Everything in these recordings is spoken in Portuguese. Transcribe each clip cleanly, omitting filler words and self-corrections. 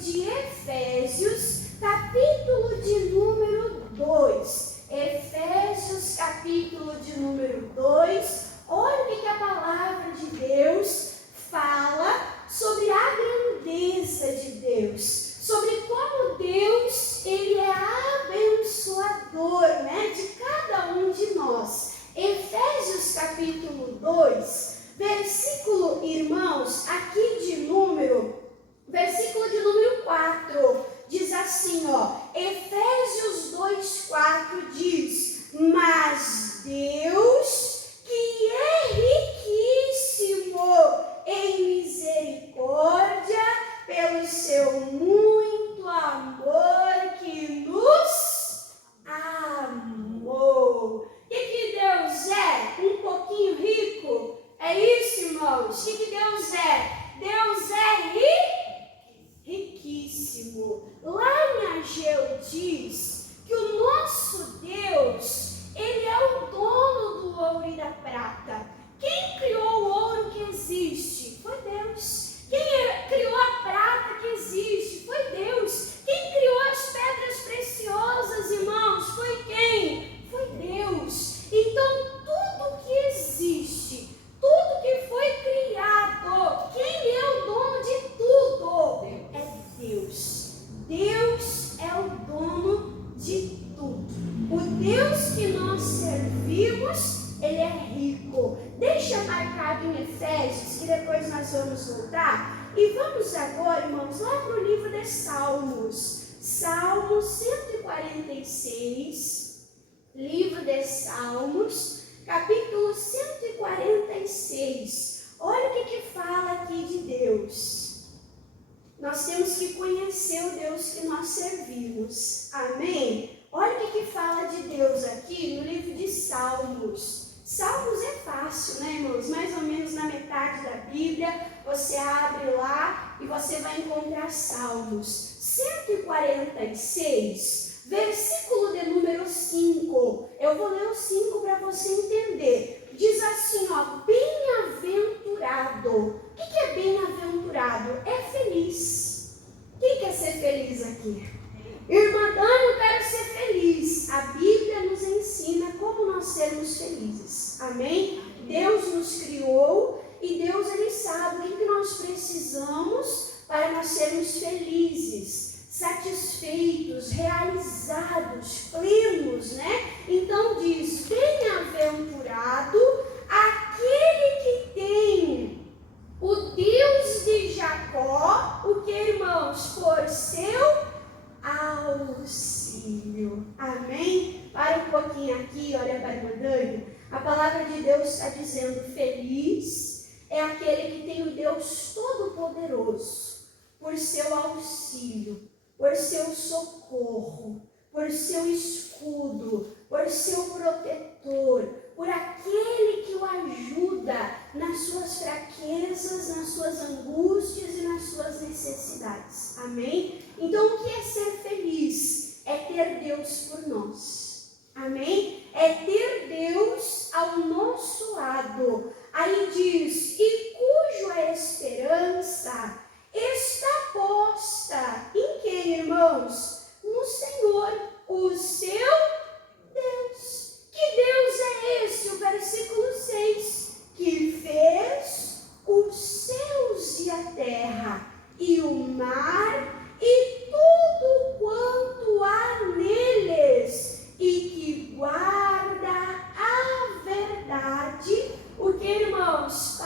de Efésios, capítulo de número 2. Efésios, capítulo de número 2. Olha o que a palavra de Deus fala sobre a grandeza de Deus, sobre como Deus, ele é abençoador, de cada um de nós. Efésios, capítulo 2, versículo, irmãos, versículo de número 4, diz assim, Efésios 2:4 diz: mas Deus, que é riquíssimo em misericórdia, pelo seu muito amor que nos amou. O que Deus é? Um pouquinho rico? É isso, irmãos? O que Deus é? Deus é riquíssimo. Lá em Ageu diz que o nosso Deus, ele é o dono do ouro e da prata. Quem criou o ouro que existe? Foi Deus. Quem criou a prata que existe? Foi Deus. Quem criou as pedras preciosas, irmãos? Foi quem? Foi Deus. Então, tudo que existe, tudo que foi criado, quem é o dono de tudo? É Deus. Deus é o dono de tudo. O Deus que nós servimos, ele é rico. Deixa marcado em Efésios, que depois nós vamos voltar. E vamos agora, irmãos, lá para o livro de Salmos. Salmo 146, livro de Salmos, capítulo 146. Olha o que fala aqui de Deus. Nós temos que conhecer o Deus que nós servimos. Amém? Olha o que fala de Deus aqui no livro de Salmos. Salmos é fácil, irmãos? Mais ou menos na metade da Bíblia, você abre lá e você vai encontrar Salmos. 146, versículo de número 5. Eu vou ler o 5 para você entender. Diz assim, bem-aventurado. O que é bem-aventurado? É feliz. Quem quer ser feliz aqui? Irmã Dani, eu quero ser feliz. A Bíblia nos ensina como nós sermos felizes. Amém? Deus nos criou e Deus, ele sabe o que nós precisamos para nós sermos felizes, satisfeitos, realizados, plenos, Então diz, bem-aventurado aquele que tem o Deus de Jacó, o que, irmãos? Por seu auxílio. Amém? Para um pouquinho aqui, olha para a irmã Dani. A palavra de Deus está dizendo, feliz é aquele que tem o Deus Todo-Poderoso por seu auxílio, por seu socorro, por seu escudo, por seu protetor, por aquele que o ajuda nas suas fraquezas, nas suas angústias e nas suas necessidades. Amém? Então, o que é ser feliz? É ter Deus por nós. Amém? É ter Deus ao nosso lado. Aí diz, e cuja esperança está posta em quem, irmãos? No Senhor, o seu Deus. Que Deus é esse? O versículo 6, que fez os céus e a terra, e o mar, e tudo quanto há neles, e que guarda a verdade, o que, irmãos?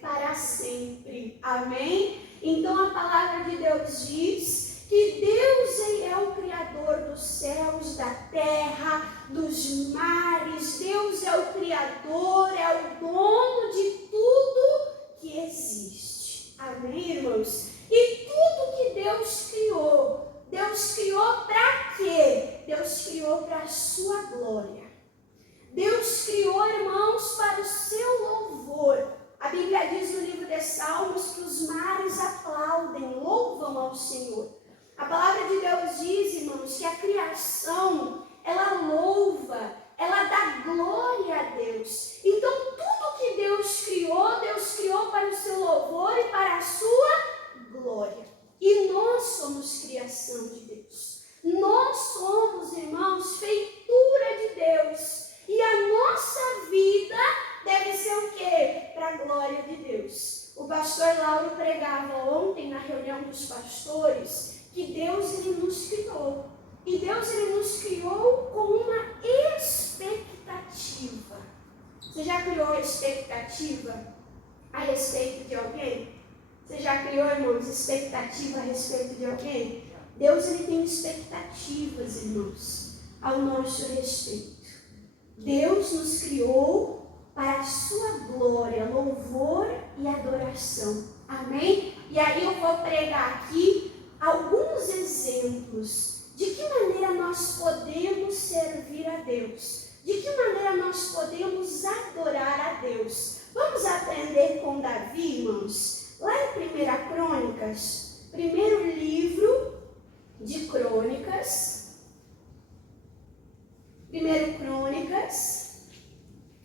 Para sempre. Amém? Então a palavra de Deus diz que Deus, ele é o Criador dos céus, da terra, dos mares. Deus é o Criador, é o dono de tudo que existe. Amém, irmãos? E tudo que Deus criou para quê? Deus criou para a sua glória. Deus criou, irmãos, para o seu louvor. A Bíblia diz no livro de Salmos que os mares aplaudem, louvam ao Senhor. A palavra de Deus diz, irmãos, que a criação, ela louva, ela dá glória a Deus. Então, tudo que Deus criou para o seu louvor e para a sua glória. pastor Lauro pregava ontem na reunião dos pastores que Deus ele nos criou. E Deus ele nos criou com uma expectativa. Você já criou expectativa a respeito de alguém? Você já criou, irmãos, expectativa a respeito de alguém? Deus ele tem expectativas, irmãos, ao nosso respeito. Deus nos criou para a sua glória, louvor e adoração. Amém? E aí eu vou pregar aqui alguns exemplos de que maneira nós podemos servir a Deus. De que maneira nós podemos adorar a Deus. Vamos aprender com Davi, irmãos? Lá em 1 Crônicas, primeiro livro de Crônicas, 1 Crônicas,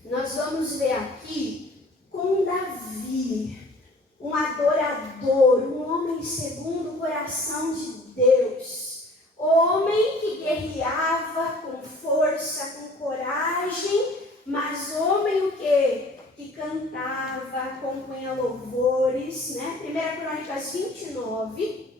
nós vamos ver aqui com Davi, um adorador, um homem segundo o coração de Deus, homem que guerreava com força, com coragem, mas homem o quê? Que cantava, compunha louvores, né? 1 Crônicas 29,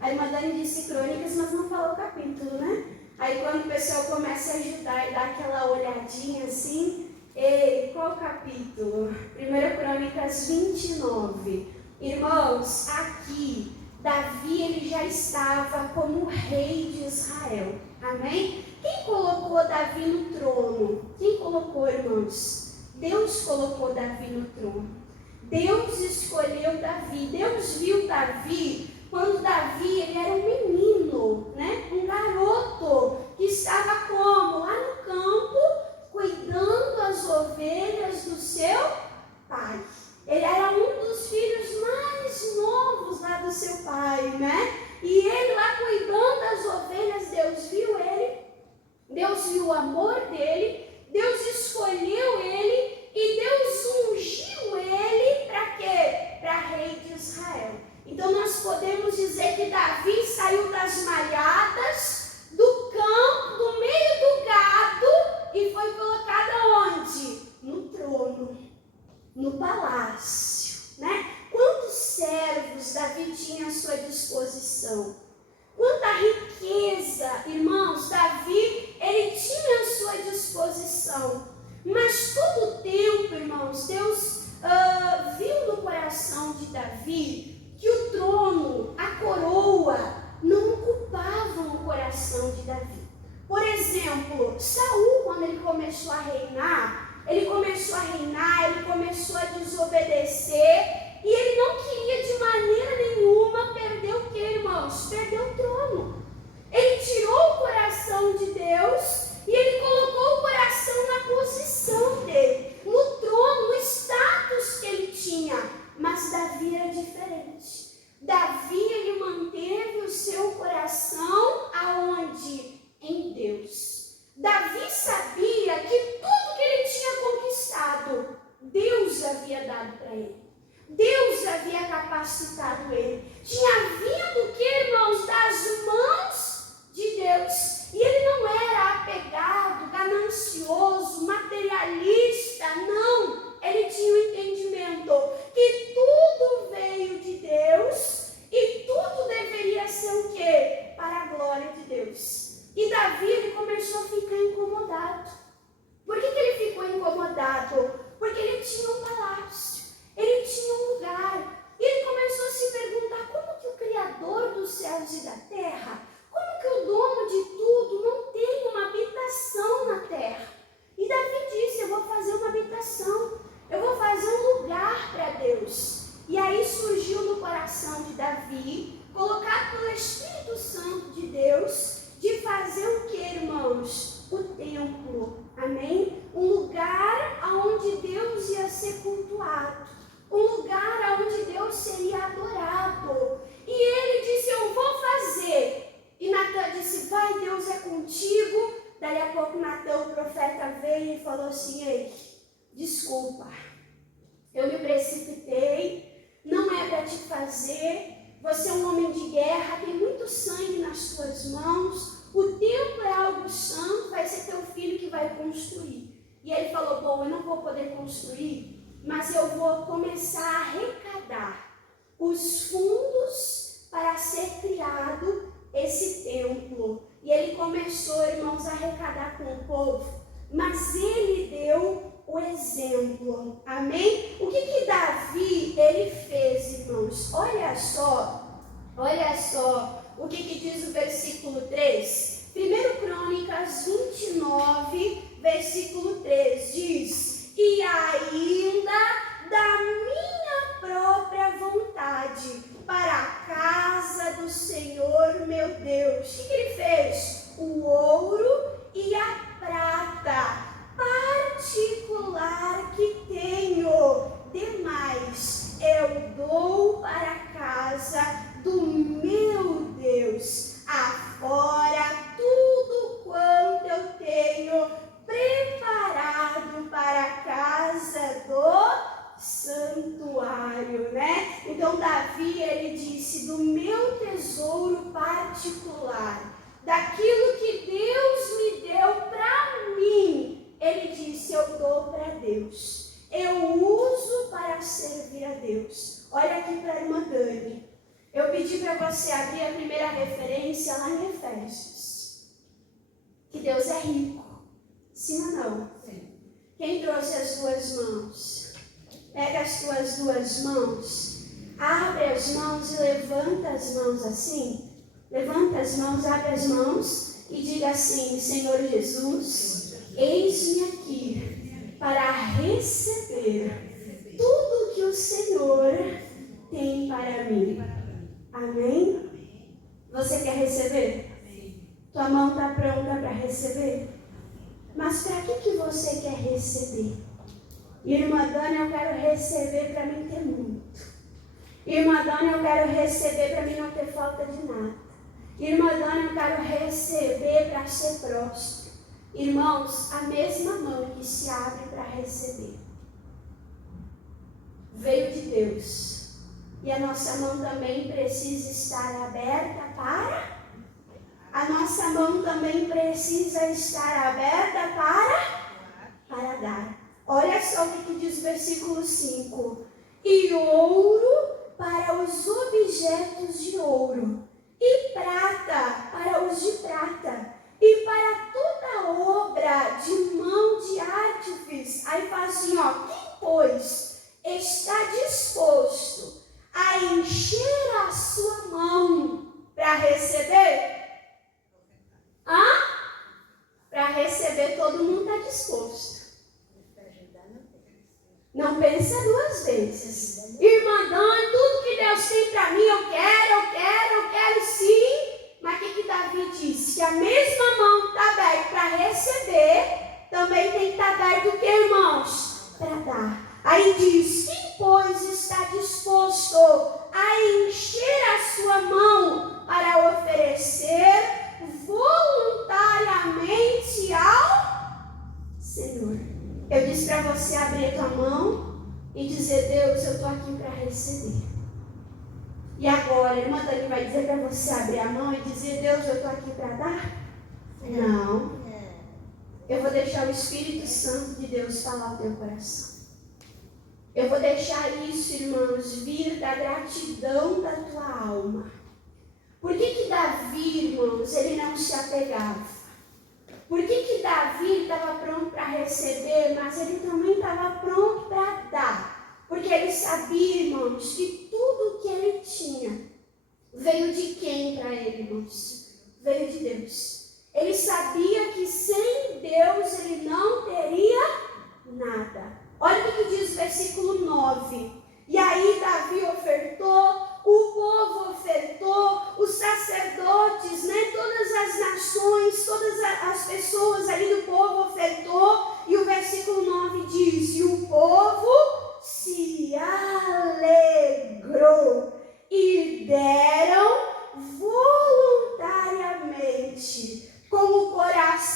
a irmã Dani disse Crônicas, mas não falou o capítulo, né? Aí quando o pessoal começa a ajudar e dá aquela olhadinha assim, ei, qual o capítulo? 1 Crônicas 29. Irmãos, aqui, Davi ele já estava como rei de Israel, amém? Quem colocou Davi no trono? Quem colocou, irmãos? Deus colocou Davi no trono. Deus escolheu Davi. Deus viu Davi quando Davi ele era um menino, né? Um garoto que estava como? Lá no campo, cuidando as ovelhas do seu pai. Ele era um dos filhos mais novos lá do seu pai, né? E ele lá cuidando das ovelhas, Deus viu ele. Deus viu o amor dele, Deus escolheu ele e Deus ungiu ele para quê? Para rei de Israel. Então nós podemos dizer que Davi saiu das malhadas, do campo, do meio do gado e foi colocado aonde? No trono, no palácio, né? Quantos servos Davi tinha à sua disposição? Quanta riqueza, irmãos, Davi, ele tinha à sua disposição. Mas todo o tempo, irmãos, Deus viu no coração de Davi que o trono, a coroa, não ocupavam o coração de Davi. Por exemplo, Saul, quando ele começou a reinar, ele começou a desobedecer. E ele não queria de maneira nenhuma perder o que, irmãos? Perder o trono. Ele tirou o coração de Deus e ele colocou o coração na posição dele, no trono, no status que ele tinha. Mas Davi era diferente. Davi, ele manteve o seu coração aonde? Em Deus. Davi sabia que tudo que ele tinha conquistado, Deus havia dado para ele. Deus havia capacitado ele. Tinha vindo o que, irmãos? Das mãos de Deus. E ele não era apegado, ganancioso, materialista, não. Ele tinha o entendimento que tudo veio de Deus e tudo deveria ser o quê? Para a glória de Deus. E Davi, ele começou a ficar incomodado. Por que ele ficou incomodado? Porque ele tinha um palácio. Ele tinha um lugar, e ele começou a se perguntar como que o Criador dos céus e da terra, como que o dono de tudo não tem uma habitação na terra? E Davi disse, eu vou fazer uma habitação, eu vou fazer um lugar para Deus. E aí surgiu no coração de Davi, colocado pelo Espírito Santo de Deus, de fazer o que, irmãos? O templo, amém? Um lugar onde Deus ia ser cultuado. Um lugar onde Deus seria adorado. E ele disse, eu vou fazer. E Natan disse, vai, Deus é contigo. Daí a pouco Natan, o profeta, veio e falou assim, ei, desculpa, eu me precipitei, não é para te fazer, você é um homem de guerra, tem muito sangue nas tuas mãos, o templo é algo santo, vai ser teu filho que vai construir. E ele falou, bom, eu não vou poder construir, mas eu vou começar a arrecadar os fundos para ser criado esse templo. E ele começou, irmãos, a arrecadar com o povo, mas ele deu o exemplo. Amém? O que Davi, ele fez, irmãos? Olha só o que diz o versículo 3. 1 Crônicas 29, versículo 3, diz: e ainda da minha própria vontade, para a casa do Senhor meu Deus. O que ele fez? O ouro e a prata particular que tenho, demais eu dou para a casa do meu Deus, afora tudo quanto eu tenho preparado para a casa do santuário, né? Então Davi, ele disse: do meu tesouro particular, daquilo que Deus me deu para mim, ele disse: eu dou para Deus, eu uso para servir a Deus. Olha aqui para a irmã Dani, eu pedi para você abrir a primeira referência lá em Efésios, que Deus é rico, sim ou não? Sim. Quem trouxe as duas mãos? Pega as tuas duas mãos, abre as mãos e levanta as mãos assim. Levanta as mãos, abre as mãos e diga assim: Senhor Jesus, eis-me aqui para receber tudo que o Senhor tem para mim. Amém? Você quer receber? Tua mão está pronta para receber? Mas para que você quer receber? Irmã Dani, eu quero receber para mim ter muito. Irmã Dani, eu quero receber para mim não ter falta de nada. Irmã Dani, eu quero receber para ser próspero. Irmãos, a mesma mão que se abre para receber veio de Deus. E a nossa mão também precisa estar aberta para... A nossa mão também precisa estar aberta para dar. Olha só o que diz o versículo 5. E ouro para os objetos de ouro, e prata para os de prata, e para toda obra de mão de artífice. Aí fala assim, ó: quem, pois, está disposto a encher a sua mão para receber? Para receber, todo mundo está disposto. Não pensa duas vezes. Irmã Dani, tudo que Deus tem para mim, eu quero sim. Mas o que Davi disse? Que a mesma mão está aberta para receber, também tem que estar aberta o que, irmãos? Para dar. Aí diz: quem, pois, está disposto a encher a sua mão para oferecer voluntariamente ao Senhor? Eu disse para você abrir a tua mão e dizer: Deus, eu estou aqui para receber. E agora, a irmã Dani vai dizer para você abrir a mão e dizer: Deus, eu estou aqui para dar? Não. Eu vou deixar o Espírito Santo de Deus falar o teu coração. Eu vou deixar isso, irmãos, vir da gratidão da tua alma. Por que Davi, irmãos, ele não se apegava? Por que Davi estava pronto para receber, mas ele também estava pronto para dar? Porque ele sabia, irmãos, que tudo que ele tinha veio de quem para ele, irmãos? Veio de Deus. Ele sabia que sem Deus ele não teria nada. Olha o que diz o versículo 9. E aí Davi ofertou, o povo ofertou, os sacerdotes, né, todas as nações, todas as pessoas ali do povo ofertou. E o versículo 9 diz: e o povo se alegrou e deram voluntariamente, com o coração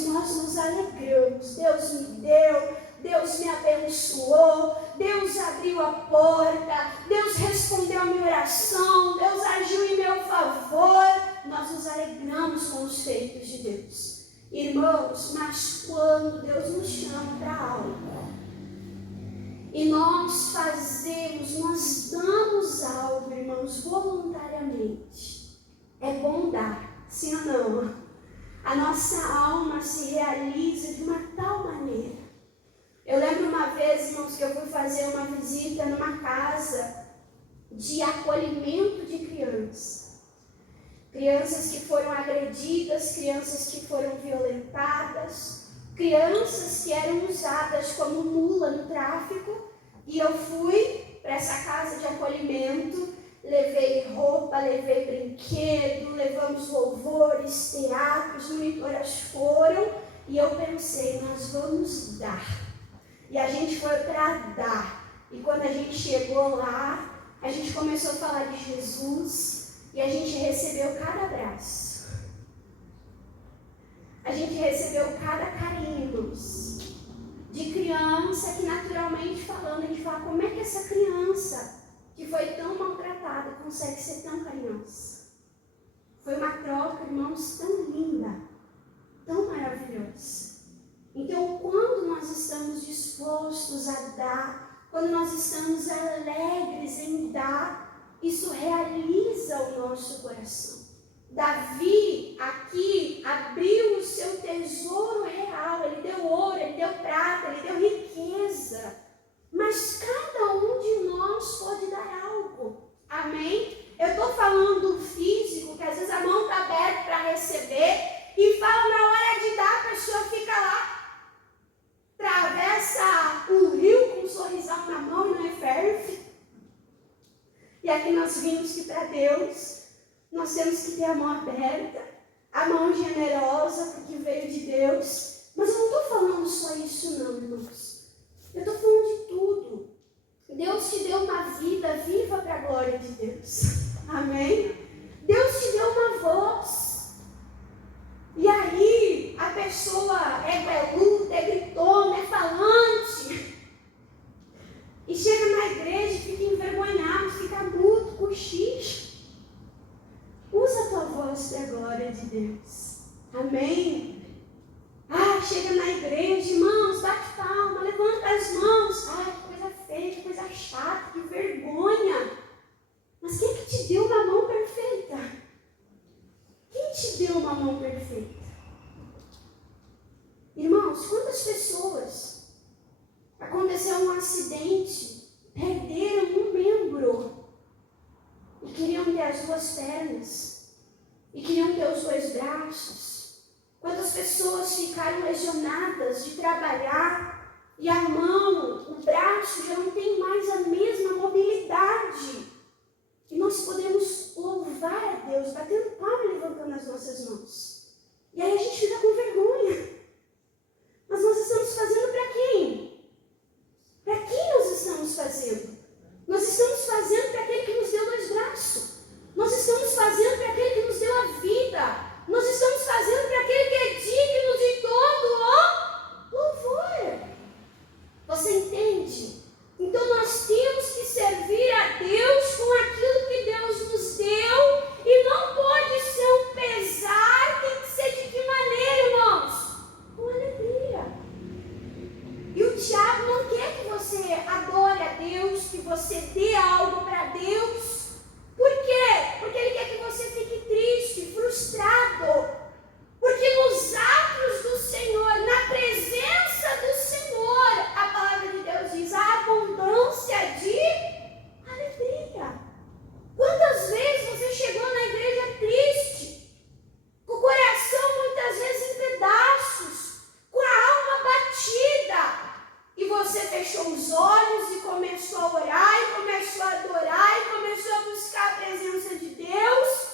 Deus, nós nos alegramos. Deus me deu, Deus me abençoou, Deus abriu a porta, Deus respondeu a minha oração, Deus agiu em meu favor. Nós nos alegramos com os feitos de Deus. Irmãos, mas quando Deus nos chama para algo, e nós nós damos algo, irmãos, voluntariamente, é bom dar, sim ou não? A nossa alma se realiza de uma tal maneira. Eu lembro uma vez, irmãos, que eu fui fazer uma visita numa casa de acolhimento de crianças. Crianças que foram agredidas, crianças que foram violentadas, crianças que eram usadas como mula no tráfico. E eu fui para essa casa de acolhimento, levei roupa, levei brinquedo, levamos louvores, teatros, monitoras foram, e eu pensei, nós vamos dar. E a gente foi para dar. E quando a gente chegou lá, a gente começou a falar de Jesus e a gente recebeu cada abraço. A gente recebeu cada carinho de criança que, naturalmente falando, a gente fala, como é que essa criança que foi tão maltratada consegue ser tão carinhosa? Foi uma troca, irmãos, tão linda, tão maravilhosa. Então, quando nós estamos dispostos a dar, quando nós estamos alegres em dar, isso realiza o nosso coração. Davi aqui abriu o seu tesouro real, ele deu ouro, ele deu prata, ele deu riqueza. Mas cada um de nós pode dar algo, amém? Eu estou falando do físico, que às vezes a mão está aberta para receber, e fala na hora de dar, a pessoa fica lá, atravessa um rio com um sorrisão na mão e não é ferve. E aqui nós vimos que para Deus, nós temos que ter a mão aberta, a mão generosa, porque veio de Deus. Mas eu não estou falando só isso não, irmãos. Eu estou falando de tudo. Deus te deu uma vida viva para a glória de Deus. Amém? Deus te deu uma voz. E aí, a pessoa é beluda, é gritona, é falante. E chega na igreja e fica envergonhado, fica mudo, cochicha. Usa a tua voz para a glória de Deus. Amém? Chega na igreja, irmãos, bate palma, levanta as mãos. Que coisa feia, que coisa chata, que vergonha. Mas quem que te deu uma mão perfeita? Quem te deu uma mão perfeita? Irmãos, quantas pessoas aconteceu um acidente, perderam um membro e queriam ter as duas pernas e queriam ter os dois braços? Quantas pessoas ficaram lesionadas de trabalhar e a mão, o braço já não tem mais a mesma mobilidade? E nós podemos louvar a Deus, batendo palma e levantando as nossas mãos. E aí a gente fica com vergonha. Mas nós estamos fazendo para quem? Para quem nós estamos fazendo? Nós estamos fazendo para aquele que nos deu dois braços. Nós estamos fazendo para aquele que nos deu a vida. Nós estamos fazendo para aquele que é digno de todo o louvor. Você entende? Então nós temos que servir a Deus com aquilo que Deus nos deu. E não pode ser um pesar, tem que ser de que maneira, irmãos? Com alegria. E o diabo não quer que você adore a Deus, que você dê algo para Deus. Por quê? Porque ele quer que você fique triste, frustrado. Porque nos atos do Senhor, na presença do Senhor, a palavra de Deus diz a abundância de alegria. Quantas vezes você chegou na igreja triste, com o coração muitas vezes em pedaços, com a alma batida, e você fechou os olhos e começou a orar, e começou a adorar, e começou a buscar a presença de Deus,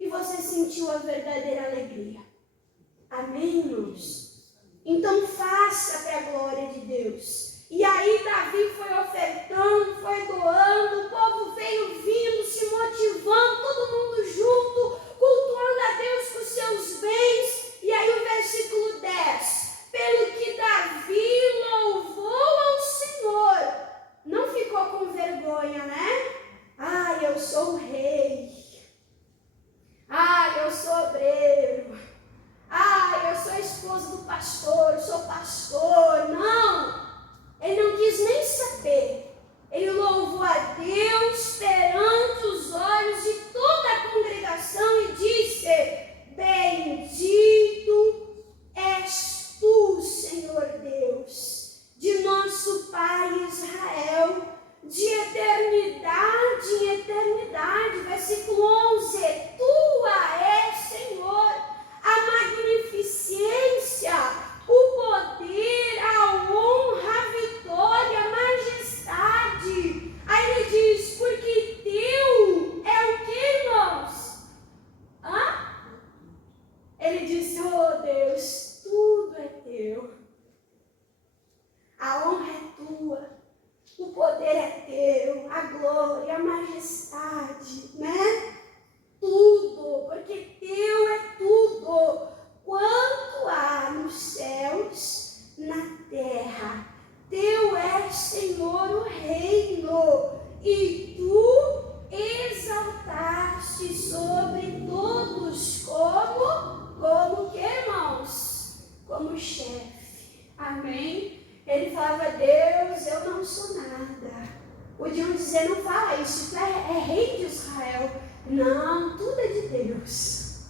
e você sentiu a verdadeira alegria. Amém, irmãos? Então faça para a glória de Deus. E aí Davi foi ofertando, foi doando, o povo veio vindo, se motivando, todo mundo junto, cultuando a Deus com seus bens. E aí o versículo chefe. Amém? Ele falava, Deus, eu não sou nada. Podiam dizer, não fala isso, tu é rei de Israel. Não, tudo é de Deus.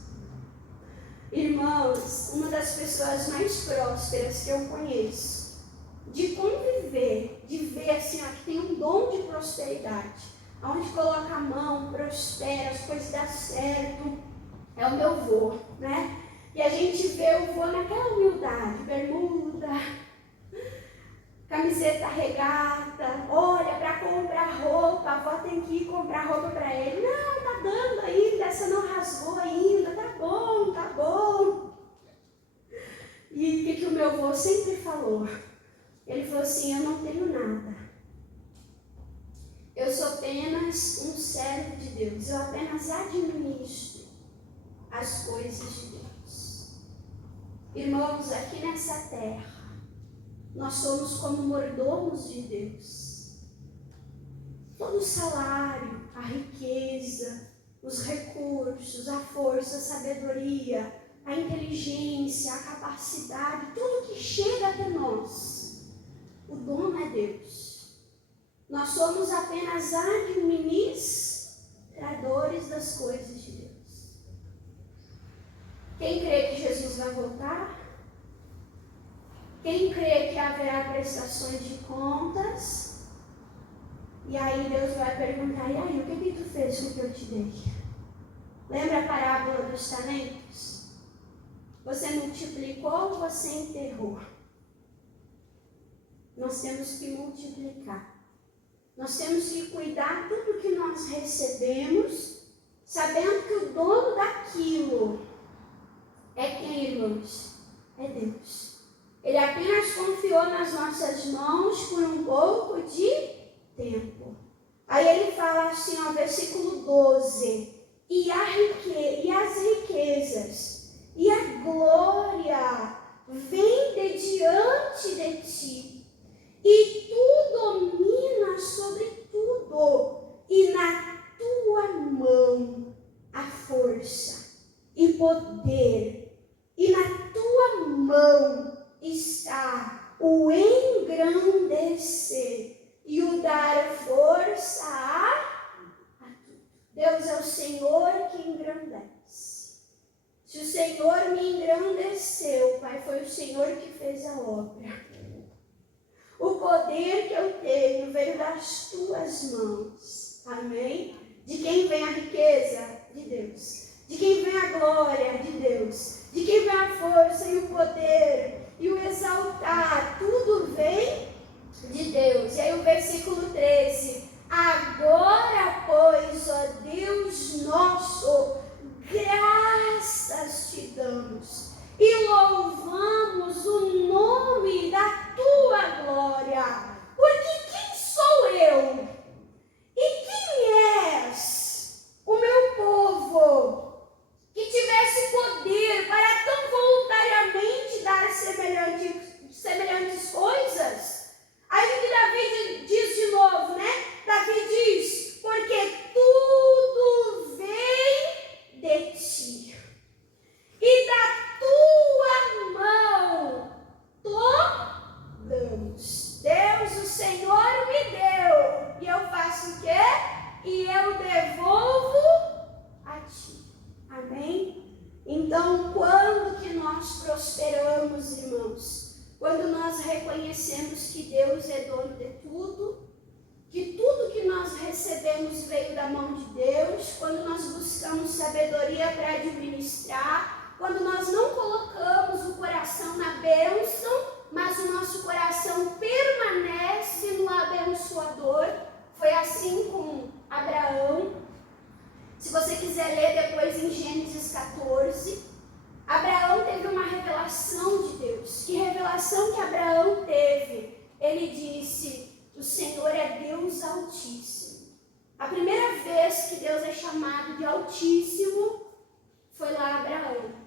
Irmãos, uma das pessoas mais prósperas que eu conheço, de conviver, de ver assim, ó, que tem um dom de prosperidade, onde coloca a mão, prospera, as coisas dão certo, é o meu avô, né? E a gente vê o avô naquela humildade, bermuda, camiseta regata, olha, para comprar roupa, a avó tem que ir comprar roupa para ele. Não, tá dando ainda, essa não rasgou ainda, tá bom, tá bom. E o que o meu avô sempre falou? Ele falou assim, eu não tenho nada. Eu sou apenas um servo de Deus, eu apenas administro as coisas de Deus. Irmãos, aqui nessa terra, nós somos como mordomos de Deus. Todo o salário, a riqueza, os recursos, a força, a sabedoria, a inteligência, a capacidade, tudo que chega até nós, o dono é Deus. Nós somos apenas administradores das coisas de Deus. Quem crê que Jesus vai voltar? Quem crê que haverá prestações de contas? E aí Deus vai perguntar, e aí, o que tu fez com o que eu te dei? Lembra a parábola dos talentos? Você multiplicou ou você enterrou? Nós temos que multiplicar. Nós temos que cuidar tudo que nós recebemos, sabendo que o dono daquilo é quem, irmãos? É Deus. Ele apenas confiou nas nossas mãos por um pouco de tempo. Aí ele fala assim, ó, versículo 12. E as riquezas e a glória vêm de diante de ti. E tu dominas sobre tudo. E na tua mão a força e poder. E na tua mão está o engrandecer e o dar força a tudo. Deus é o Senhor que engrandece. Se o Senhor me engrandeceu, Pai, foi o Senhor que fez a obra. O poder que eu tenho veio das tuas mãos. Amém? De quem vem a riqueza? De Deus. De quem vem a glória? De Deus. De quem vem a força e o poder e o exaltar? Tudo vem de Deus. E aí o versículo 13. Agora, pois, ó Deus nosso, graças te damos e louvamos o nome da tua glória. Porque quem sou eu? E quem és o meu povo que tivesse poder para tão voluntariamente dar semelhantes coisas? Aí o que Davi diz de novo, né? Davi diz, porque tudo vem de ti. E da tua mão tomamos. Deus, o Senhor me deu. E eu faço o quê? E eu devolvo a ti. Amém? Então, quando que nós prosperamos, irmãos? Quando nós reconhecemos que Deus é dono de tudo, que tudo que nós recebemos veio da mão de Deus, quando nós buscamos sabedoria para administrar, quando nós não colocamos o coração na bênção, mas o nosso coração permanece no abençoador. Foi assim com Abraão. Se você quiser ler depois em Gênesis 14, Abraão teve uma revelação de Deus. Que revelação que Abraão teve? Ele disse, o Senhor é Deus Altíssimo. A primeira vez que Deus é chamado de Altíssimo foi lá Abraão.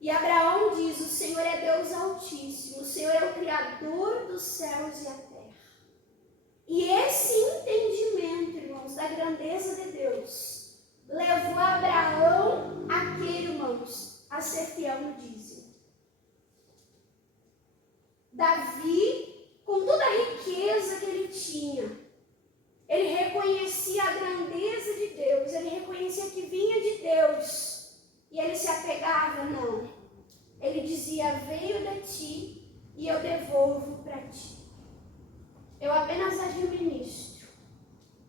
E Abraão diz, o Senhor é Deus Altíssimo, o Senhor é o Criador dos céus e a terra. E esse entendimento, irmãos, da grandeza de Deus, levou Abraão a quê, irmãos? A ser fiel no dízimo. Davi, com toda a riqueza que ele tinha, ele reconhecia a grandeza de Deus, ele reconhecia que vinha de Deus, e ele se apegava, não. Ele dizia, veio de ti e eu devolvo para ti. Eu apenas administro.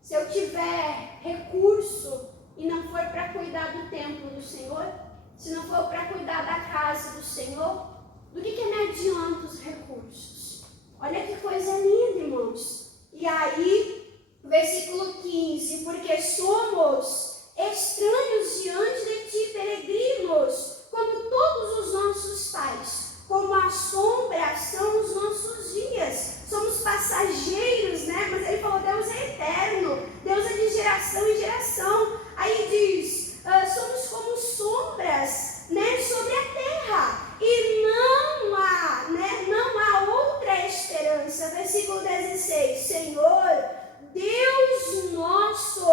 Se eu tiver recurso e não for para cuidar do templo do Senhor, se não for para cuidar da casa do Senhor, do que me adianta os recursos? Olha que coisa linda, irmãos. E aí, versículo 15, porque somos estranhos diante de ti, peregrinos, como todos os nossos pais, como a sombra são os nossos dias. Somos passageiros, né? Mas ele falou, Deus é eterno, Deus é de geração em geração. Aí diz, somos como sombras, né, sobre a terra. E não há outra esperança. Versículo 16, Senhor, Deus nosso,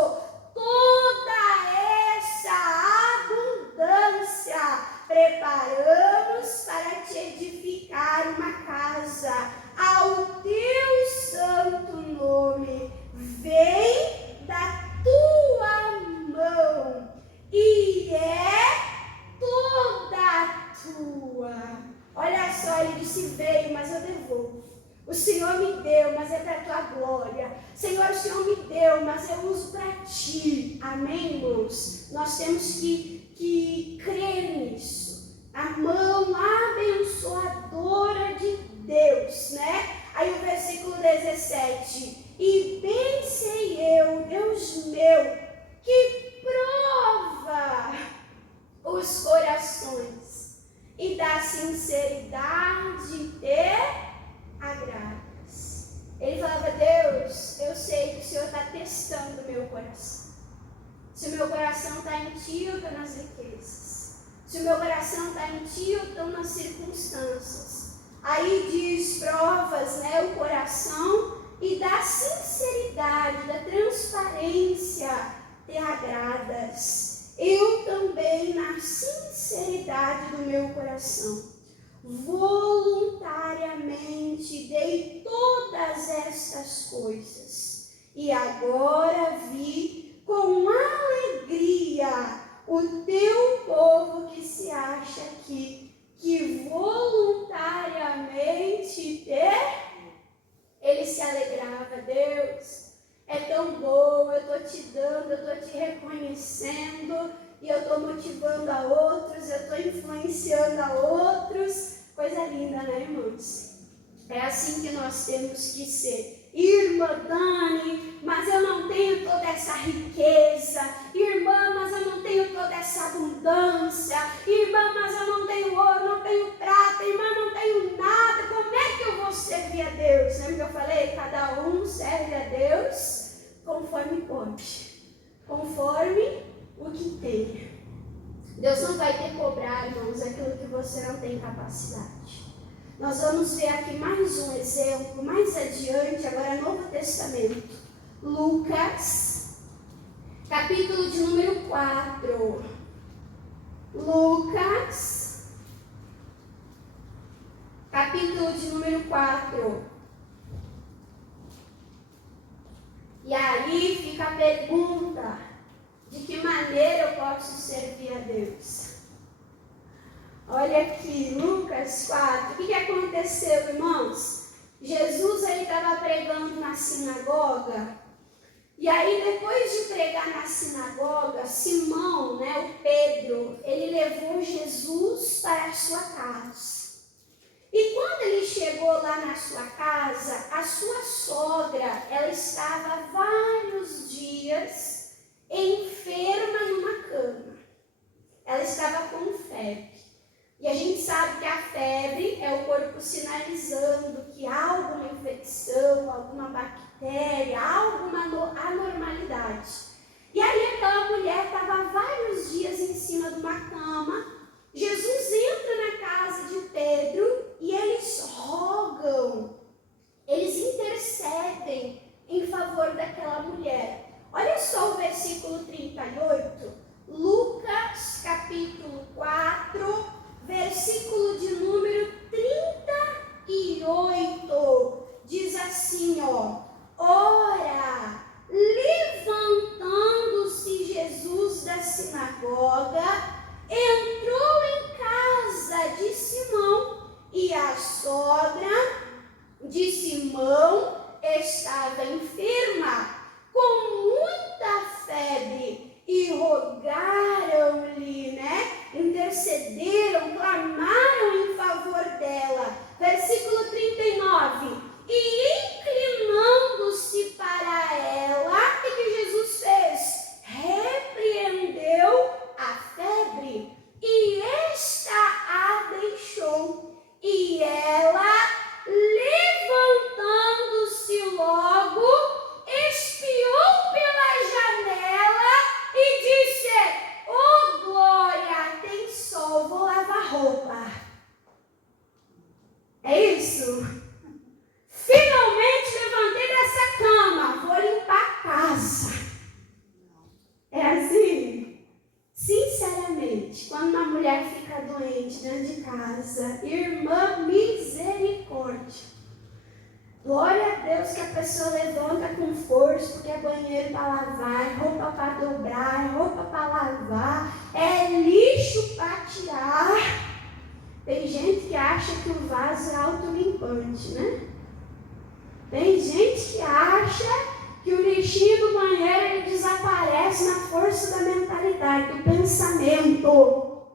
toda essa abundância preparamos para te edificar uma casa ao teu santo nome. Vem da tua mão e é toda tua. Olha só, ele disse, veio, mas eu devolvo. O Senhor me deu, mas é para a tua glória. Senhor, o Senhor me deu, mas eu uso para ti. Amém, irmãos? Nós temos que crer nisso. A mão abençoadora de Deus, né? Aí o versículo 17. E bem sei eu, Deus meu, que prova os corações e da sinceridade te agradas. Ele falava, Deus, eu sei que o Senhor está testando o meu coração. Se o meu coração está em ti, eu estou nas riquezas. Se o meu coração está em ti, eu estou nas circunstâncias. Aí diz, provas, né, o coração e da sinceridade, da transparência te agradas. Eu também, na sinceridade do meu coração, voluntariamente dei todas estas coisas, e agora vi com alegria o teu povo que se acha aqui, que voluntariamente ele se alegrava. Deus, é tão bom, eu estou te dando, eu estou te reconhecendo, e eu estou motivando a outros, eu estou influenciando a outros. Coisa linda, né, irmãos? É assim que nós temos que ser. Irmã Dani, mas eu não tenho toda essa riqueza. Irmã, mas eu não tenho toda essa abundância. Irmã, mas eu não tenho ouro, não tenho prata. Irmã, não tenho nada. Como é que eu vou servir a Deus? Lembra que eu falei? Cada um serve a Deus conforme pode, conforme o que tem. Deus não vai te cobrar, irmãos, aquilo que você não tem capacidade. Nós vamos ver aqui mais um exemplo, mais adiante, agora Novo Testamento. Lucas, capítulo de número 4. Lucas, capítulo de número 4. E aí fica a pergunta, de que maneira eu posso servir a Deus? Olha aqui, Lucas 4. O que aconteceu, irmãos? Jesus estava pregando na sinagoga. E aí, depois de pregar na sinagoga, Simão, né, o Pedro, ele levou Jesus para a sua casa. E quando ele chegou lá na sua casa, a sua sogra, ela estava há vários dias enferma numa cama. Ela estava com febre. E a gente sabe que a febre é o corpo sinalizando que há alguma infecção, alguma bactéria, há alguma anormalidade. E aí aquela mulher estava há vários dias em cima de uma cama. Jesus entra na casa de Pedro e eles rogam, eles intercedem em favor daquela mulher. Olha só o versículo 38, Lucas capítulo 4, versículo de número 38. sogra de Simão estava enferma, com muita febre, e rogaram-lhe, intercederam, clamaram em favor dela. Versículo 39. E inclinando-se para ela, o que Jesus fez? Repreendeu a febre, e esta a deixou. E ela, levantando-se logo, espiou pela janela e disse: "Oh, glória, tem sol, vou lavar roupa." É isso? Finalmente levantei dessa cama, vou limpar a casa. É assim? Sinceramente, quando uma mulher fica doente dentro de casa, irmã, misericórdia. Glória a Deus que a pessoa levanta com força, porque é banheiro para lavar, é roupa para dobrar, é roupa para lavar, é lixo para tirar. Tem gente que acha que o vaso é autolimpante, né? Tem gente que acha que o lixinho do banheiro ele desaparece na força da mentalidade, do pensamento.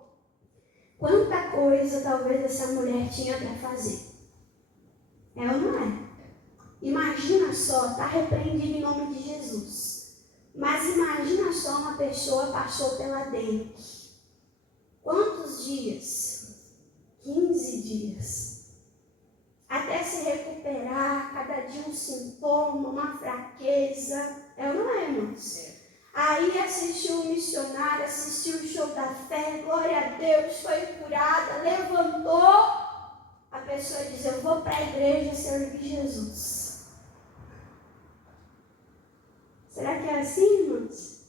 Quanta coisa talvez essa mulher tinha para fazer. É ou não é? Imagina só, está repreendido em nome de Jesus. Mas imagina só, uma pessoa passou pela dengue. Quantos dias? 15 dias. Até se recuperar, cada dia um sintoma, uma fraqueza. É ou não é, irmãos? Aí assistiu o missionário, assistiu o show da fé, glória a Deus, foi curada, levantou. A pessoa diz: "Eu vou para a igreja servir Jesus." Será que é assim, irmãos?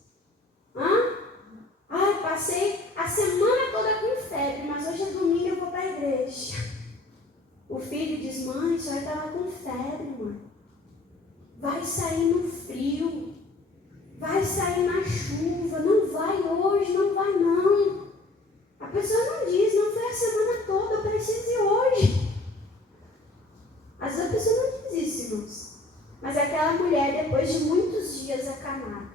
Passei a semana toda com febre, mas hoje é domingo, eu vou para a igreja. O filho diz: "Mãe, a senhora estava com febre, mãe. Vai sair no frio, vai sair na chuva, não vai hoje, não vai não." A pessoa não diz: "Não foi a semana toda, eu preciso ir hoje." Às vezes a pessoa não diz isso, irmãos. Mas aquela mulher, depois de muitos dias acamada,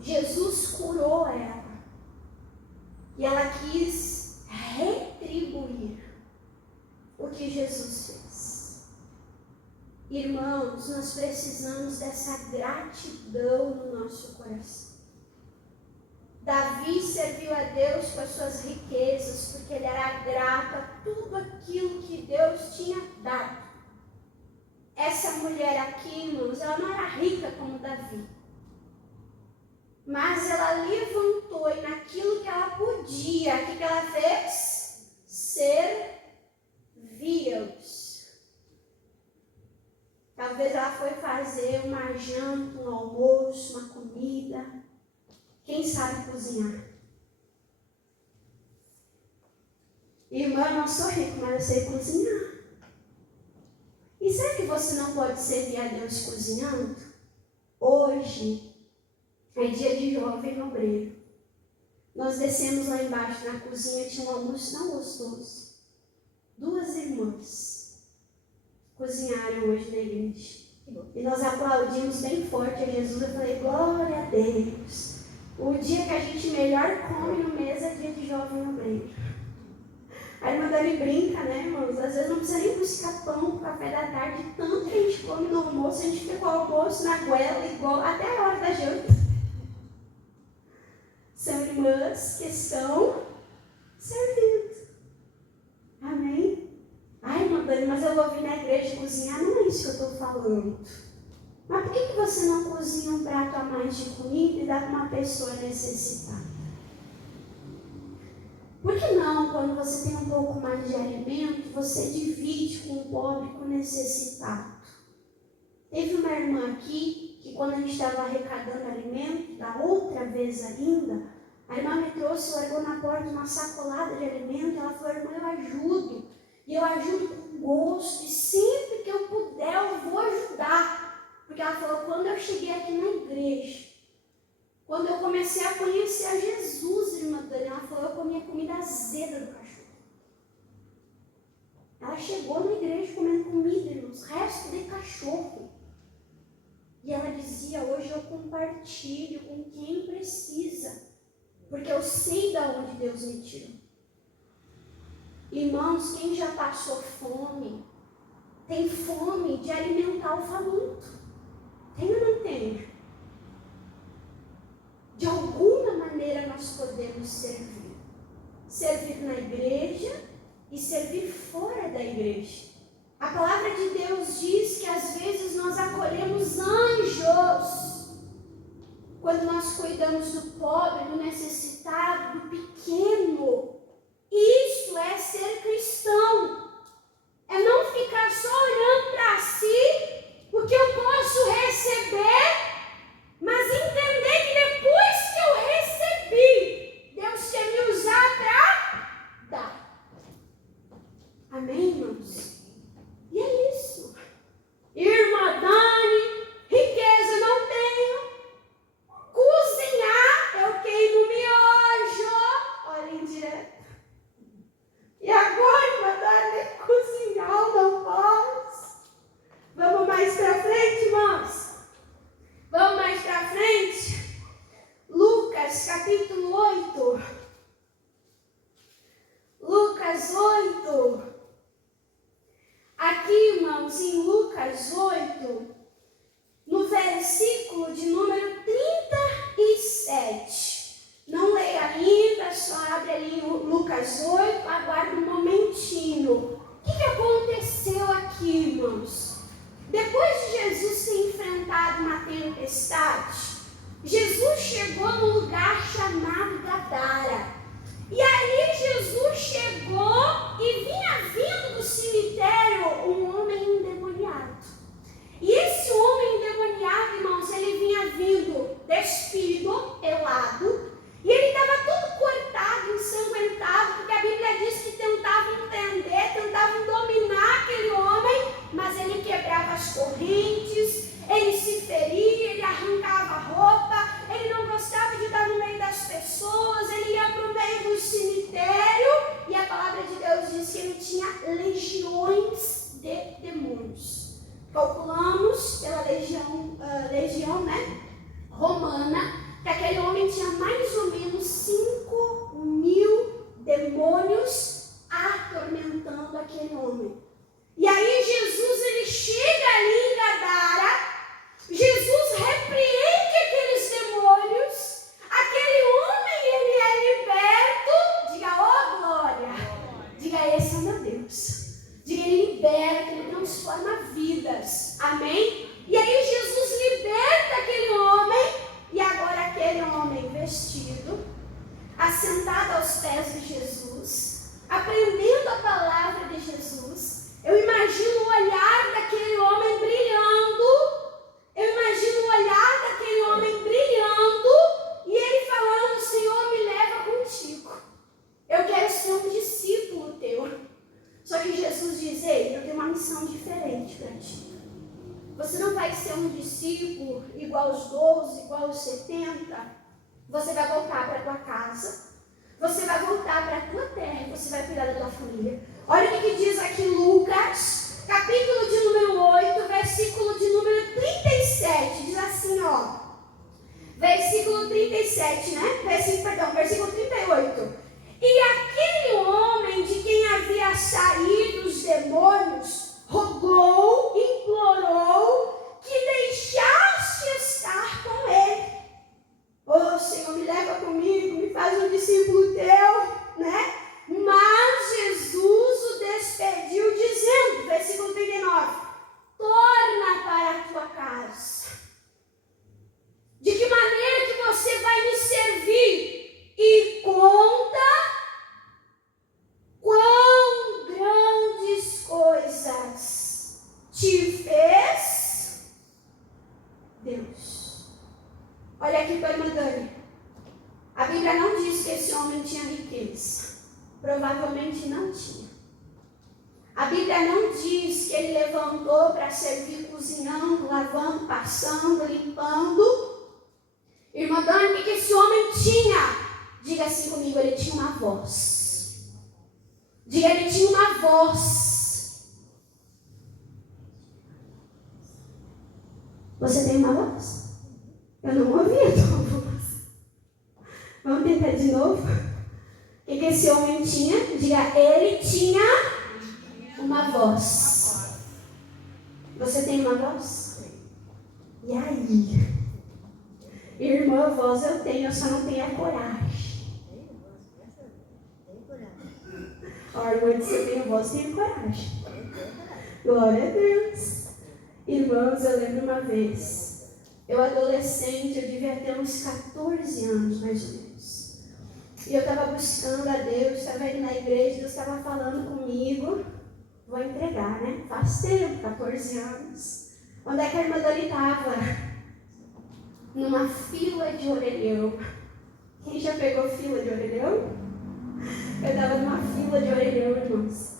Jesus curou ela. E ela quis retribuir o que Jesus fez. Irmãos, nós precisamos dessa gratidão no nosso coração. Davi serviu a Deus com as suas riquezas, porque ele era grato a tudo aquilo que Deus tinha dado. Essa mulher aqui, irmãos, ela não era rica como Davi. Mas ela levantou e naquilo que ela podia, o que ela fez? Serviu-os. Talvez ela foi fazer uma janta, um almoço, uma comida. Quem sabe cozinhar? Irmã, eu não sou rico, mas eu sei cozinhar. E será que você não pode servir a Deus cozinhando? Hoje é dia de jovem obreiro. Nós descemos lá embaixo na cozinha, tinha um almoço tão gostoso. 2 irmãs cozinharam hoje na igreja. E nós aplaudimos bem forte a Jesus. Eu falei: glória a Deus. O dia que a gente melhor come no mês é dia de jovem obreiro. A irmã Dani brinca, né, irmãos? Às vezes não precisa nem buscar pão pro café da tarde. Tanto que a gente come no almoço, a gente fica com o almoço na goela igual até a hora da janta. São irmãs que estão servindo. Amém? Ai, irmã Dani, mas eu vou vir na igreja cozinhar. Não é isso que eu estou falando. Mas por que você não cozinha um prato a mais de comida e dá para uma pessoa necessitada? Por que não, quando você tem um pouco mais de alimento, você divide com o pobre, com o necessitado? Teve uma irmã aqui, que quando a gente estava arrecadando alimento, da outra vez ainda, a irmã me trouxe, largou na porta uma sacolada de alimento, ela falou: irmã, eu ajudo. E eu ajudo com gosto, e sempre que eu puder eu vou ajudar. Porque ela falou: quando eu cheguei aqui na igreja, quando eu comecei a conhecer a Jesus, irmã Dani, ela falou: eu comia comida azeda do cachorro. Ela Ela chegou na igreja comendo comida, irmãos, resto de cachorro. E ela dizia, hoje eu compartilho com quem precisa, porque eu sei de onde Deus me tirou. Irmãos, quem já passou fome, tem fome de alimentar o faminto. Tem ou não tem? De alguma maneira nós podemos servir. Servir na igreja e servir fora da igreja. A palavra de Deus diz que às vezes nós acolhemos anjos quando nós cuidamos do pobre, do necessitado, do pequeno. Isso é ser cristão. É não ficar só olhando para si, o que eu posso receber, mas entender que depois que eu recebi, Deus quer me usar para dar. Amém, irmãos? E é isso. Irmã Dani, riqueza não tenho. Cozinhar, eu queimo miojo. Olha indireta. E agora, irmã Dani, cozinhar eu não posso. Vamos mais para frente, irmãos? Vamos mais para frente? Lucas, capítulo 8. Lucas 8. Aqui, irmãos, em Lucas 8, no versículo de número 37. Não leia ainda, só abre ali Lucas 8, aguarda um momentinho. O que aconteceu aqui, irmãos? Depois de Jesus ter enfrentado uma tempestade, Jesus chegou num lugar chamado Gadara. E aí Jesus chegou e vinha vindo do cemitério um homem endemoniado. E esse homem endemoniado, irmãos, ele vinha vindo despido, pelado, e ele estava todo cortado, ensanguentado, porque a Bíblia diz que tentavam prender, tentavam dominar aquele homem, mas ele quebrava as correntes, ele se feria, ele arrancava a roupa, ele não gostava de estar no meio das pessoas, ele ia para o meio do cemitério, e a palavra de Deus diz que ele tinha legiões de demônios. Calculamos pela legião, né, romana, que aquele homem tinha mais ou menos 5.000 demônios atormentando aquele homem. E aí Jesus, ele chega ali em Gadara, Jesus repreende aqueles demônios, aquele homem, ele é liberto. Diga, ó glória, diga, esse é o meu Deus. Diga, ele liberta, ele transforma vidas, amém? E aí Jesus liberta aquele homem, e agora aquele homem vestido, assentado aos pés de Jesus, aprendendo a palavra de Jesus. Eu imagino o olhar daquele homem brilhando, eu imagino o olhar daquele homem brilhando, e ele falando, Senhor, me leva contigo. Eu quero ser um discípulo teu. Só que Jesus diz, ei, eu tenho uma missão diferente para ti. Você não vai ser um discípulo igual aos 12, igual aos 70. Você vai voltar para a tua casa. Você vai voltar para a tua terra. Você vai cuidar da tua família. Olha o que diz aqui Lucas, capítulo de número 8, versículo de número 37. Diz assim, ó. Versículo 37, né? Versículo 38. E aquele homem de quem havia saído os demônios rogou, implorou que deixasse estar com ele. Oh, Senhor, me leva comigo, me faz um discípulo teu, né? Mas Jesus o despediu dizendo, versículo 39, torna para a tua casa. De que maneira que você vai me servir? E conta quão grandes coisas te fez Deus. Olha aqui para a irmã Dani. A Bíblia não diz que esse homem tinha riqueza. Provavelmente não tinha. A Bíblia não diz que ele levantou para servir cozinhando, lavando, passando, limpando. Irmã Dani, o que esse homem tinha? Diga assim comigo, ele tinha uma voz. Diga, ele tinha uma voz. Você tem uma voz? Eu não ouvi a tua voz. Vamos tentar de novo? O que esse homem tinha? Diga, ele tinha uma voz. Você tem uma voz? E aí? Irmã, voz eu tenho só não tenho a coragem. Ó, irmã, se eu tenho voz, tenho coragem. Glória a Deus. Irmãos, eu lembro uma vez, eu adolescente, eu devia ter uns 14 anos, mais ou menos. E eu estava buscando a Deus, estava indo na igreja, Deus estava falando comigo. Vou entregar, né? Faz tempo, 14 anos. Onde é que a irmã Dani estava? Numa fila de orelhão. Quem já pegou fila de orelhão? Eu estava numa fila de orelhão, irmãos.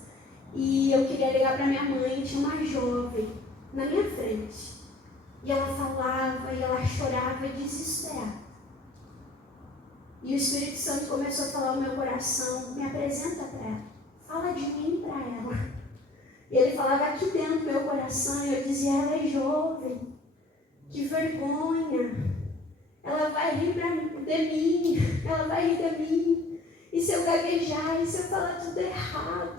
E eu queria ligar para minha mãe, tinha uma jovem na minha frente. E ela falava, e ela chorava desesperada. E o Espírito Santo começou a falar ao meu coração, me apresenta para ela, fala de mim para ela. E ele falava aqui dentro do meu coração, e eu dizia, ela é jovem, que vergonha, ela vai rir de mim, ela vai rir de mim. E se eu gaguejar, e se eu falar tudo errado?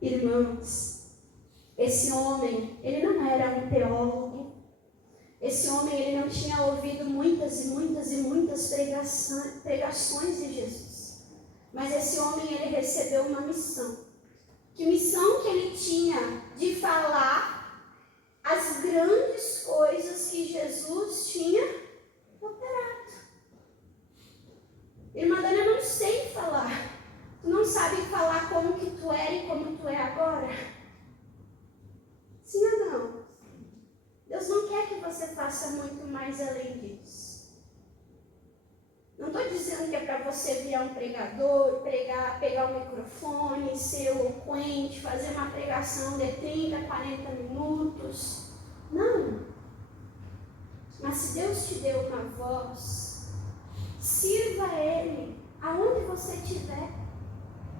Irmãos, esse homem, ele não era um teólogo. Esse homem, ele não tinha ouvido muitas pregações de Jesus. Mas esse homem, ele recebeu uma missão. Que missão que ele tinha? De falar as grandes coisas que Jesus tinha operado. Irmã Dani, eu não sei falar. Tu não sabe falar como que tu era e como tu é agora? Sim ou não? Deus não quer que você faça muito mais além disso. Não estou dizendo que é para você virar um pregador, pegar o microfone, ser eloquente, fazer uma pregação de 30, 40 minutos. Não. Mas se Deus te deu uma voz, sirva a Ele aonde você estiver.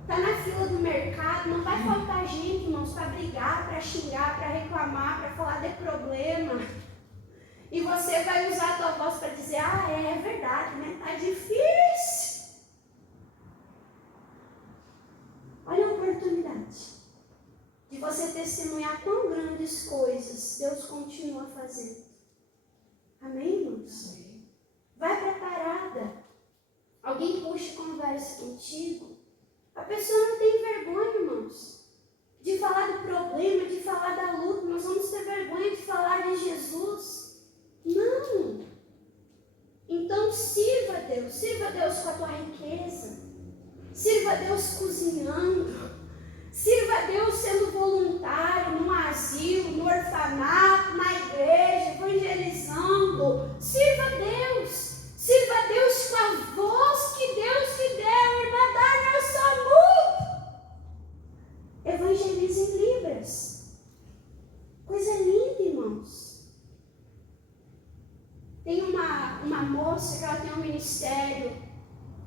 Está na fila do mercado, não vai faltar gente, irmãos, para brigar, para xingar, para reclamar, para falar de problema. E você vai usar a tua voz para dizer, é verdade, né? Está difícil. Olha a oportunidade de você testemunhar quão grandes coisas Deus continua fazendo. Amém, irmãos? Amém. Vai preparada. Alguém puxa e conversa contigo. A pessoa não tem vergonha, irmãos, de falar do problema, de falar da luta. Nós vamos ter vergonha de falar de Jesus. Não. Então sirva a Deus com a tua riqueza. Sirva a Deus cozinhando. Sirva a Deus sendo voluntário no asilo, no orfanato, na igreja, evangelizando. Sirva a Deus. Sirva a Deus com a voz que Deus te deu, irmã Dani, eu sou mudo. Evangelize em Libras. Coisa linda, irmãos. Tem uma moça que ela tem um ministério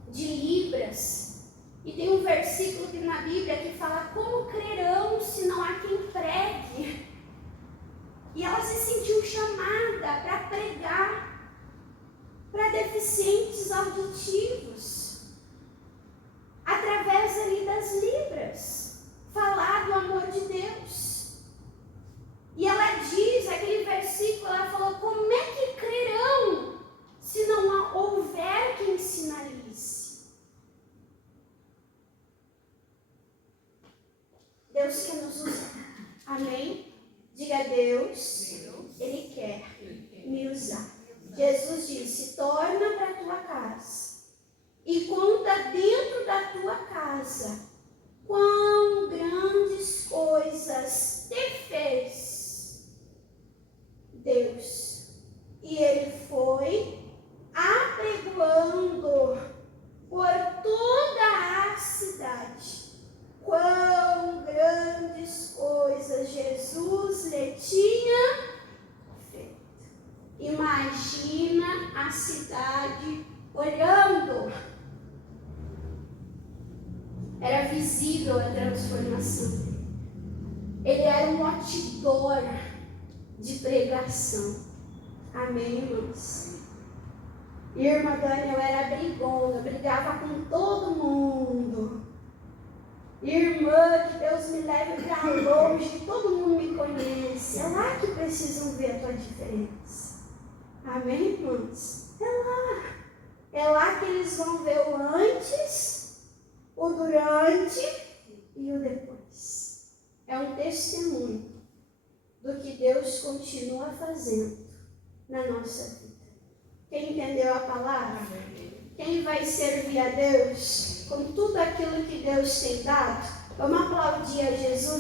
de Libras. E tem um versículo na Bíblia que fala, como crerão se não há quem pregue? E ela se sentiu chamada para pregar para deficientes auditivos, através ali das Libras, falar do amor de Deus. E ela diz, aquele versículo, ela falou, como é que crerão se não houver quem sinalize? Deus quer nos usar. Amém? Diga a Deus, Ele quer me usar. Jesus disse, torna para a tua casa e conta dentro da tua casa quão grandes coisas te fez Deus. E ele foi apregoando por toda a cidade quão grandes coisas Jesus lhe tinha. Imagina a cidade olhando. Era visível a transformação. Ele era um outdoor de pregação. Amém, irmãos? Irmã Dani, eu era brigona, brigava com todo mundo. Irmã, que Deus me leve para longe, que todo mundo me conhece. É lá que precisam ver a tua diferença. Amém, irmãos? É lá. É lá que eles vão ver o antes, o durante e o depois. É um testemunho do que Deus continua fazendo na nossa vida. Quem entendeu a palavra? Quem vai servir a Deus com tudo aquilo que Deus tem dado? Vamos aplaudir a Jesus.